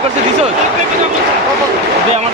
করছে দিছস আমার